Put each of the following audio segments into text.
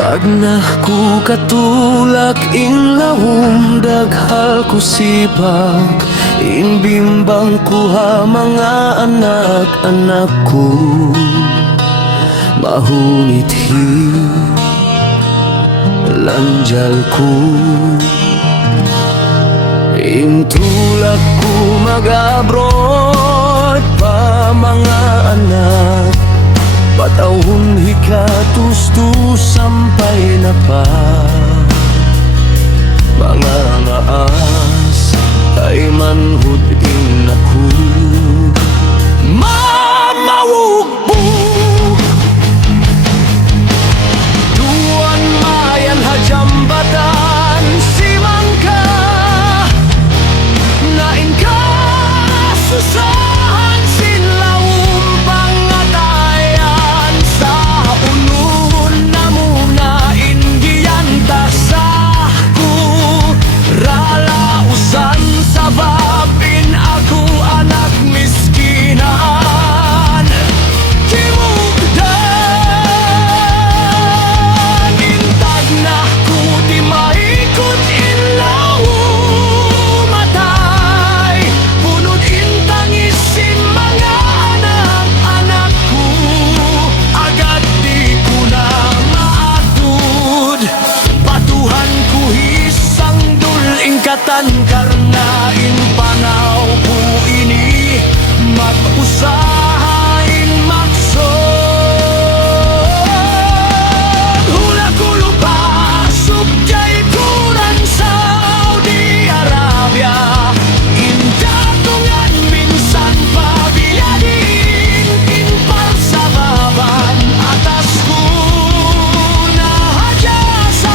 Tagna ku katulak in lawom daghal ku sipag inbimbang ku ha mga anak-anak ko mahungit lanjal ku intulak ku mag-abroad pa mga anak patahun hikatus-tus sampai na pa mga ngaas ay manhudin ako mamawugpo duan mayan hajambatan simangka nain ka susahan sinlawum pangatayan sa unun na muna indian tasahku rala usan sababin aku anak miskinan kimugdan intag na ku di maikot inlaw matay punod intangis sin mga anak-anakku agad di ko na maatod patuhan ku hisang dul-ingkatan karnain panaw ku ini mag-usahain maksod hula ku lupa subjay kuran Saudi Arabia indatungan minsan pabiladin inpar sababan atas ku na haja sa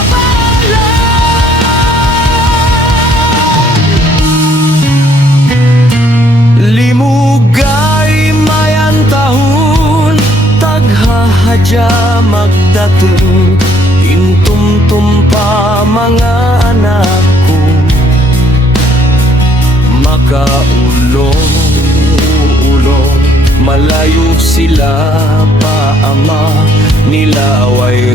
limugay mayan tahun taghahaja magdating intumtum pa mga anak ko makaulong malayo sila pa ama nila way